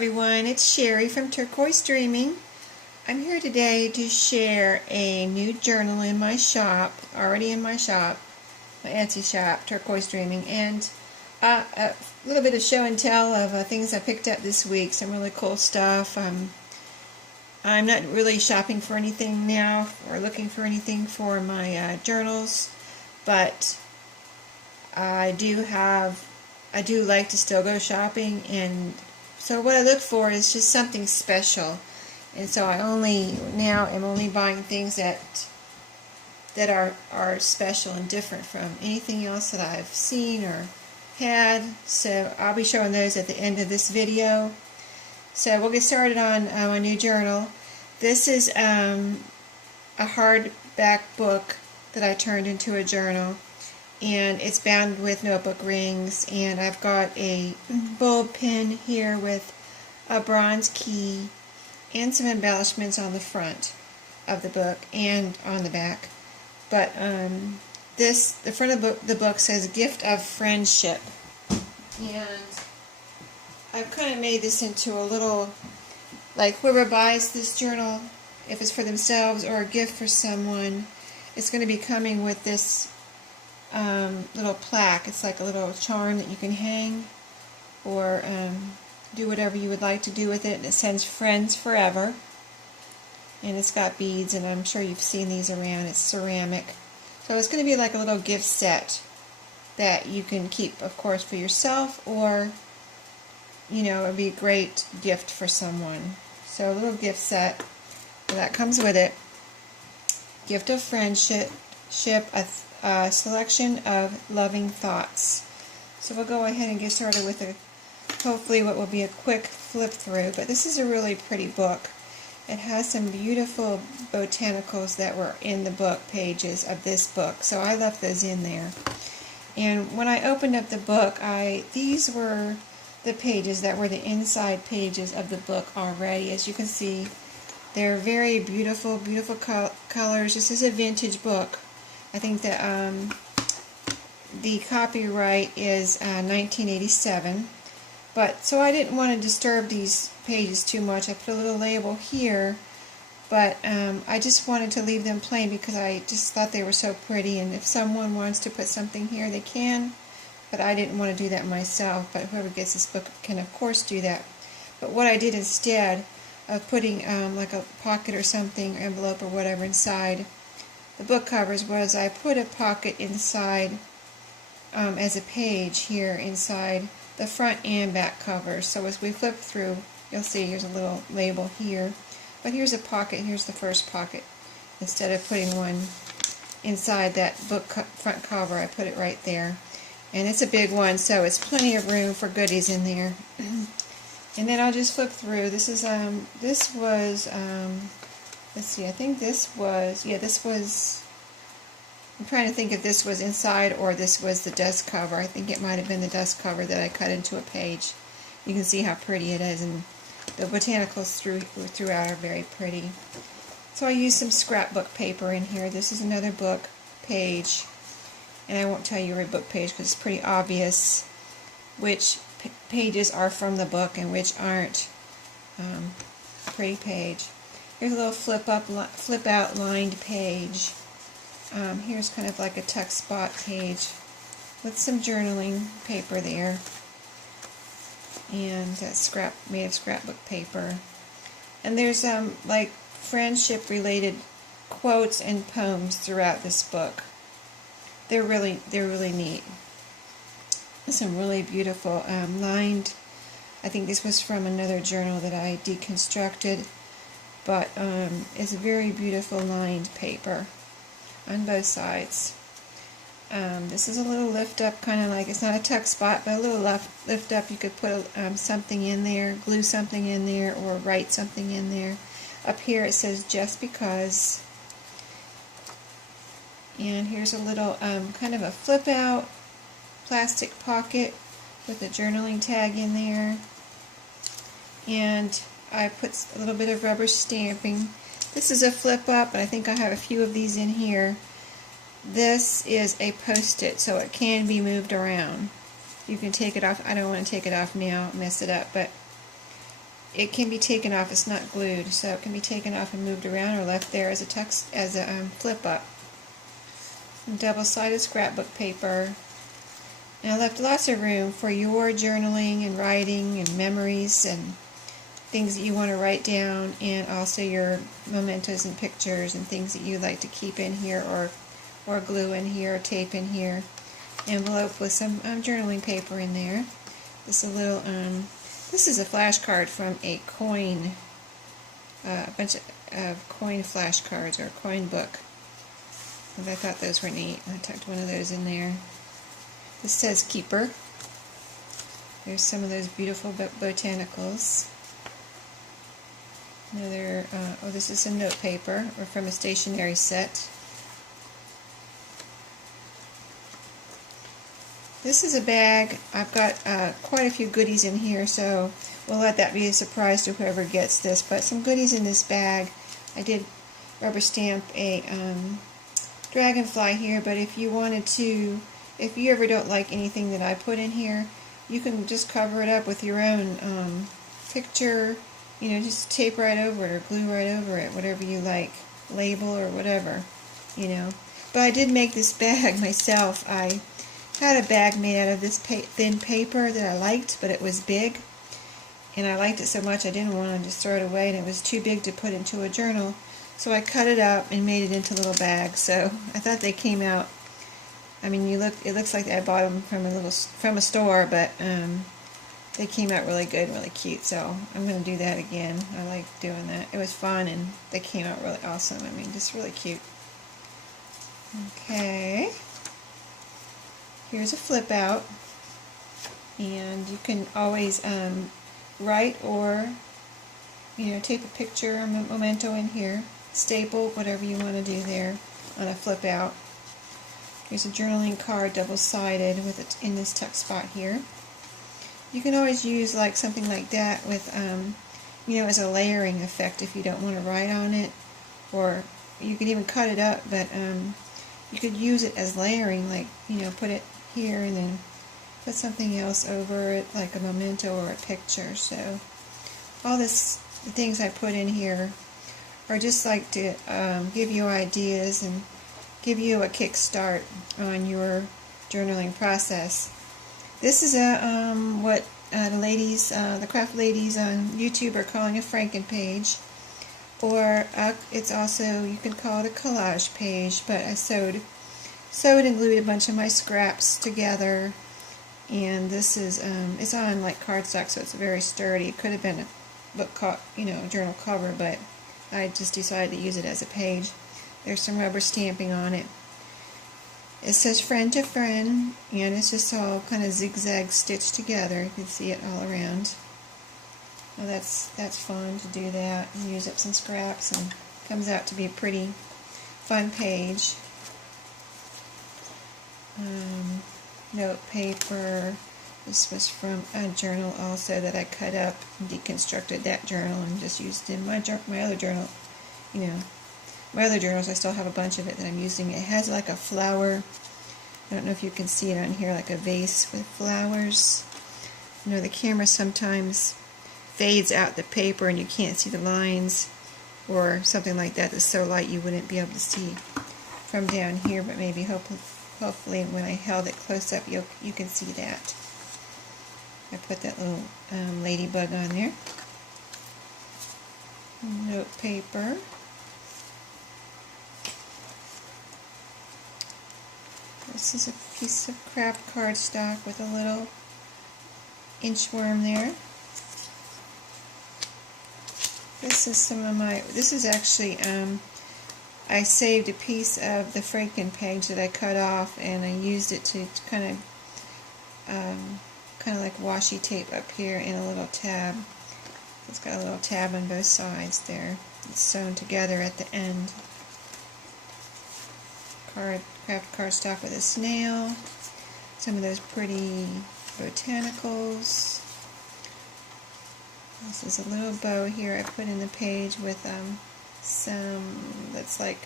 everyone, it's Sherry from Turquoise Dreaming. I'm here today to share a new journal in my shop, already in my shop, my Etsy shop, Turquoise Dreaming, and a little bit of show and tell of things I picked up this week, some really cool stuff. I'm not really shopping for anything now or looking for anything for my journals, but I do like to still go shopping, and so what I look for is just something special. And so I am only buying things that are special and different from anything else that I've seen or had. So I'll be showing those at the end of this video. So we'll get started on my new journal. This is a hardback book that I turned into a journal, and it's bound with notebook rings, and I've got a bulb pin here with a bronze key and some embellishments on the front of the book and on the back. But the front of the book says Gift of Friendship, and I've kind of made this into a little, like, whoever buys this journal, if it's for themselves or a gift for someone, it's going to be coming with this little plaque. It's like a little charm that you can hang or do whatever you would like to do with it. And it says Friends Forever, and it's got beads, and I'm sure you've seen these around. It's ceramic, so it's going to be like a little gift set that you can keep, of course, for yourself, or it would be a great gift for someone. So a little gift set that comes with it. Gift of Friendship, a selection of loving thoughts. So we'll go ahead and get started with hopefully what will be a quick flip through. But this is a really pretty book. It has some beautiful botanicals that were in the book pages of this book, so I left those in there. And when I opened up the book, these were the pages that were the inside pages of the book already. As you can see, they're very beautiful, beautiful colors. This is a vintage book. I think that the copyright is 1987. But so I didn't want to disturb these pages too much. I put a little label here, but I just wanted to leave them plain because I just thought they were so pretty. And if someone wants to put something here, they can. But I didn't want to do that myself. But whoever gets this book can, of course, do that. But what I did instead of putting like a pocket or something, envelope or whatever inside the book covers, was I put a pocket inside as a page here inside the front and back covers. So as we flip through, you'll see here's a little label here, but here's a pocket. Here's the first pocket. Instead of putting one inside that book front cover, I put it right there, and it's a big one, so it's plenty of room for goodies in there. And then I'll just flip through. This is this was let's see, I think this was, I'm trying to think if this was inside or this was the dust cover. I think it might have been the dust cover that I cut into a page. You can see how pretty it is, and the botanicals throughout are very pretty. So I used some scrapbook paper in here. This is another book page, and I won't tell you every book page because it's pretty obvious which pages are from the book and which aren't. Pretty page. Here's a little flip out lined page. Here's kind of like a tuck spot page with some journaling paper there, and that's made of scrapbook paper. And there's like friendship related quotes and poems throughout this book. They're really neat. Some really beautiful lined. I think this was from another journal that I deconstructed, but it's a very beautiful lined paper on both sides. This is a little lift up, kind of like, it's not a tuck spot, but a little lift up. You could put something in there, glue something in there, or write something in there. Up here it says Just Because. And here's a little kind of a flip out plastic pocket with a journaling tag in there. And I put a little bit of rubber stamping. This is a flip up, and I think I have a few of these in here. This is a post-it, so it can be moved around. You can take it off. I don't want to take it off now, mess it up, but it can be taken off. It's not glued, so it can be taken off and moved around or left there as a flip up. Some double-sided scrapbook paper. And I left lots of room for your journaling and writing and memories and things that you want to write down, and also your mementos and pictures and things that you like to keep in here, or glue in here, or tape in here. Envelope with some journaling paper in there. This is a little this is a flashcard from a coin, a bunch of coin flashcards, or a coin book. And I thought those were neat. I tucked one of those in there. This says Keeper. There's some of those beautiful botanicals. Another, oh, this is some note paper, or from a stationery set. This is a bag. I've got quite a few goodies in here, so we'll let that be a surprise to whoever gets this. But some goodies in this bag. I did rubber stamp a dragonfly here, but if you wanted to, if you ever don't like anything that I put in here, you can just cover it up with your own picture, you know, just tape right over it or glue right over it, whatever you like, label or whatever, you know. But I did make this bag myself. I had a bag made out of this thin paper that I liked, but it was big, and I liked it so much I didn't want to just throw it away, and it was too big to put into a journal, so I cut it up and made it into little bags. So I thought they came out, I mean, it looks like I bought them from a store, but they came out really good, really cute, so I'm going to do that again. I like doing that. It was fun, and they came out really awesome. I mean, just really cute. Okay. Here's a flip out, and you can always write or, you know, take a picture, a memento in here, staple, whatever you want to do there on a flip out. Here's a journaling card, double-sided, with it in this tuck spot here. You can always use like something like that with, you know, as a layering effect if you don't want to write on it, or you can even cut it up, but you could use it as layering, like, you know, put it here and then put something else over it, like a memento or a picture. So all the things I put in here are just like to give you ideas and give you a kickstart on your journaling process. This is a what the ladies, the craft ladies on YouTube are calling a Franken page, or it's also, you can call it a collage page. But I sewed and glued a bunch of my scraps together, and this is it's on like cardstock, so it's very sturdy. It could have been a book, you know, journal cover, but I just decided to use it as a page. There's some rubber stamping on it. It says friend to friend, and it's just all kind of zigzag stitched together. You can see it all around. Well, that's fun to do that and use up some scraps, and comes out to be a pretty fun page. Note paper. This was from a journal also that I cut up and deconstructed that journal and just used in my other journal. You know, my other journals, I still have a bunch of it that I'm using. It has like a flower. I don't know if you can see it on here, like a vase with flowers. You know, the camera sometimes fades out the paper and you can't see the lines, or something like that that's so light you wouldn't be able to see from down here, but maybe hopefully when I held it close up you can see that. I put that little ladybug on there. Note paper. This is a piece of craft cardstock with a little inchworm there. This is some of my, this is actually, I saved a piece of the Franken page that I cut off, and I used it to kind of like washi tape up here in a little tab. It's got a little tab on both sides there. It's sewn together at the end. Craft cardstock with a snail. Some of those pretty botanicals. This is a little bow here I put in the page with some, that's like,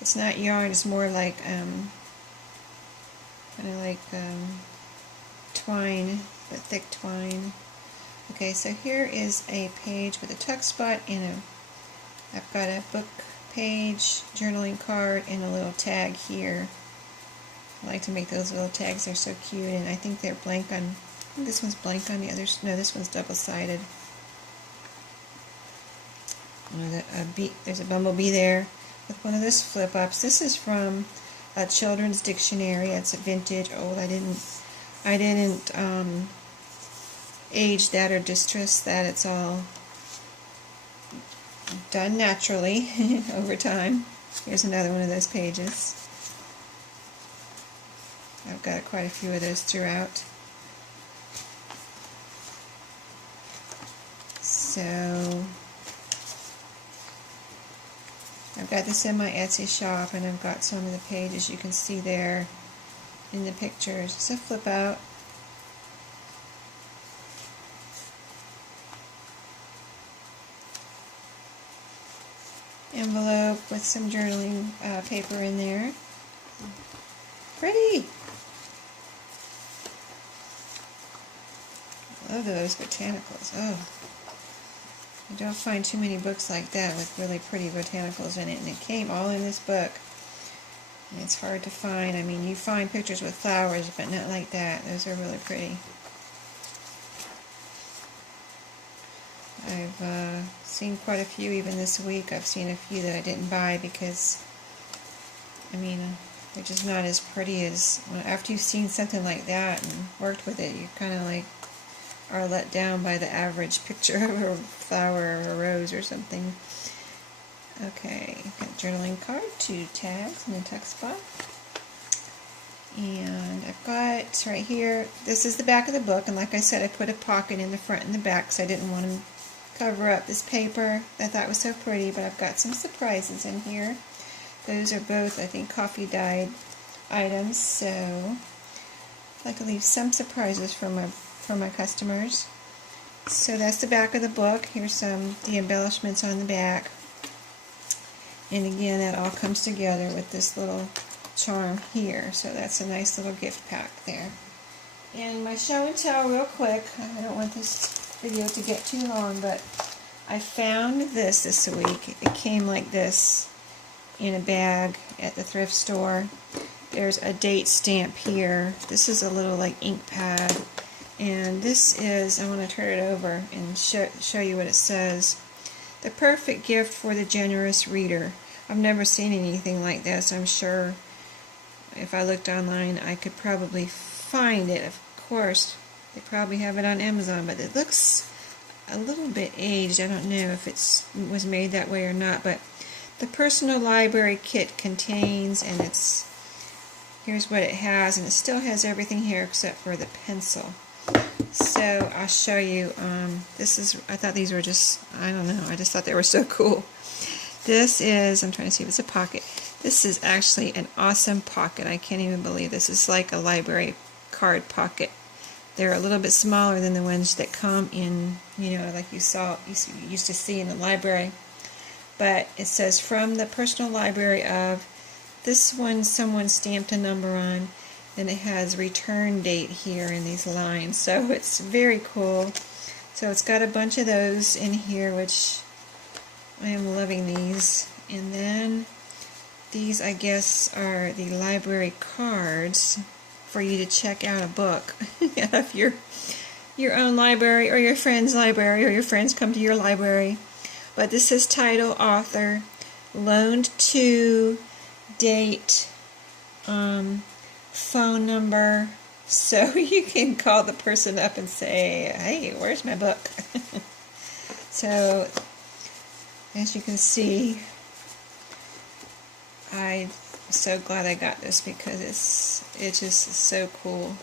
it's not yarn, it's more like kind of like twine, but thick twine. Okay, so here is a page with a tuck spot and I've got a book page, journaling card, and a little tag here. I like to make those little tags, they're so cute, and I think they're blank on, this one's blank on the others, no, this one's double-sided. There's a bumblebee there with one of those flip-ups. This is from a children's dictionary. It's a vintage, old. I didn't age that or distress that. It's all done naturally over time. Here's another one of those pages. I've got quite a few of those throughout. So I've got this in my Etsy shop, and I've got some of the pages you can see there in the pictures. It's a flip out. Envelope with some journaling paper in there. Pretty! I love those botanicals. Oh, I don't find too many books like that with really pretty botanicals in it, and it came all in this book. And it's hard to find. I mean, you find pictures with flowers, but not like that. Those are really pretty. I've seen quite a few even this week. I've seen a few that I didn't buy because, I mean, they're just not as pretty as, after you've seen something like that and worked with it, you kind of like are let down by the average picture of a flower or a rose or something. Okay, got a journaling card, 2 tags, and a tuck spot. And I've got right here, this is the back of the book, and like I said, I put a pocket in the front and the back because I didn't want to cover up this paper I thought was so pretty, but I've got some surprises in here. Those are both, I think, coffee dyed items, so I can leave some surprises for my customers. So that's the back of the book. Here's the embellishments on the back. And again, that all comes together with this little charm here. So that's a nice little gift pack there. And my show and tell real quick. I don't want this video to get too long, but I found this week. It came like this in a bag at the thrift store. There's a date stamp here. This is a little like ink pad. And this is, I want to turn it over and show you what it says. The perfect gift for the generous reader. I've never seen anything like this. I'm sure if I looked online I could probably find it. Of course, they probably have it on Amazon, but it looks a little bit aged. I don't know if it was made that way or not, but the personal library kit contains, and here's what it has, and it still has everything here except for the pencil. So I'll show you. I thought these were just, I don't know, I just thought they were so cool. This is, I'm trying to see if it's a pocket. This is actually an awesome pocket. I can't even believe this. It's like a library card pocket. They're a little bit smaller than the ones that come in, you know, like you used to see in the library. But it says, from the personal library of, this one someone stamped a number on. Then it has return date here in these lines. So it's very cool. So it's got a bunch of those in here, which I am loving these. And then these, I guess, are the library cards for you to check out a book. If your own library or your friend's library, or your friends come to your library. But this says title, author, loaned to, date, phone number, so you can call the person up and say, hey, where's my book? So as you can see, I'm so glad I got this because it's just so cool,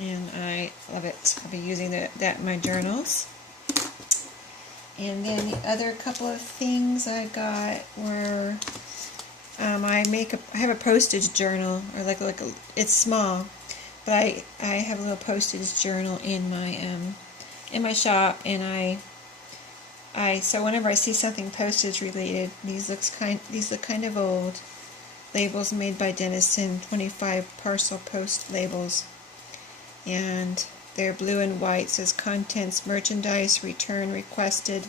and I love it. I'll be using that in my journals. And then the other couple of things I got were, I have a postage journal, or like it's small, but I have a little postage journal in my shop, and so whenever I see something postage related, these look kind of old. Labels made by Denison, 25 parcel post labels, and They're blue and white. It says contents, merchandise, return requested.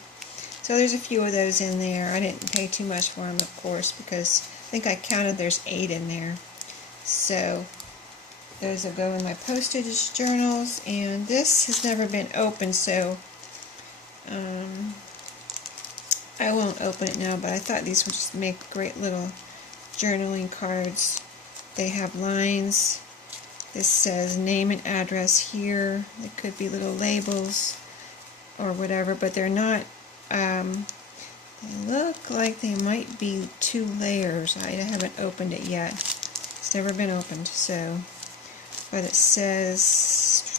So there's a few of those in there. I didn't pay too much for them, of course, because I think I counted there's 8 in there. So those will go in my postage journals. And this has never been opened, so I won't open it now, but I thought these would just make great little journaling cards. They have lines. This says name and address here. It could be little labels or whatever, but they're not, they look like they might be 2 layers. I haven't opened it yet. It's never been opened, so, but it says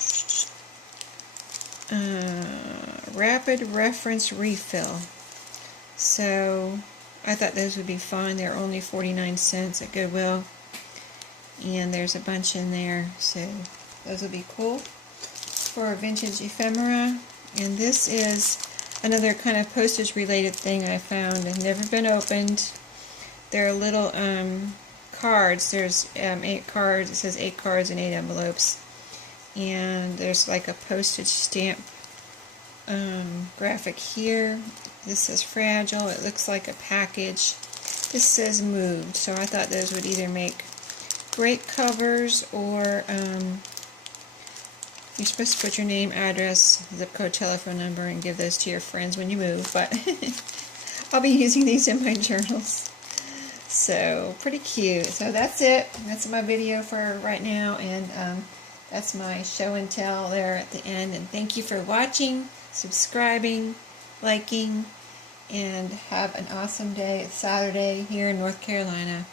rapid reference refill. So I thought those would be fun. They're only 49 cents at Goodwill. And there's a bunch in there, so those will be cool for a vintage ephemera. And this is another kind of postage related thing I found and never been opened. They're little cards. There's 8 cards. It says 8 cards and 8 envelopes. And there's like a postage stamp graphic here. This says fragile. It looks like a package. This says moved. So I thought those would either make great covers, or you're supposed to put your name, address, zip code, telephone number, and give those to your friends when you move, but I'll be using these in my journals. So, pretty cute. So that's it. That's my video for right now, and that's my show and tell there at the end. And thank you for watching, subscribing, liking, and have an awesome day. It's Saturday here in North Carolina.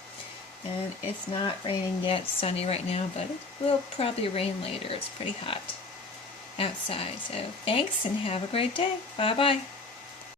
And it's not raining yet. It's sunny right now, but it will probably rain later. It's pretty hot outside. So thanks and have a great day. Bye-bye.